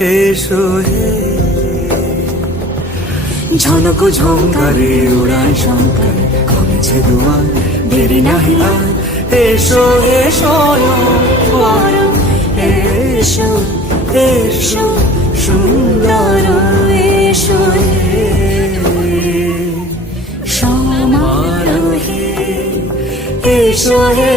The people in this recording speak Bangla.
এসো হে। ঝনক ঝঙ্কারে উড়ায় শঙ্কার, খুলেছে দুয়ার, দেরি নাহি আর। এসো এসো বরং, এসো এসো সুন্দর, এসো হে সমারোহে, এসো হে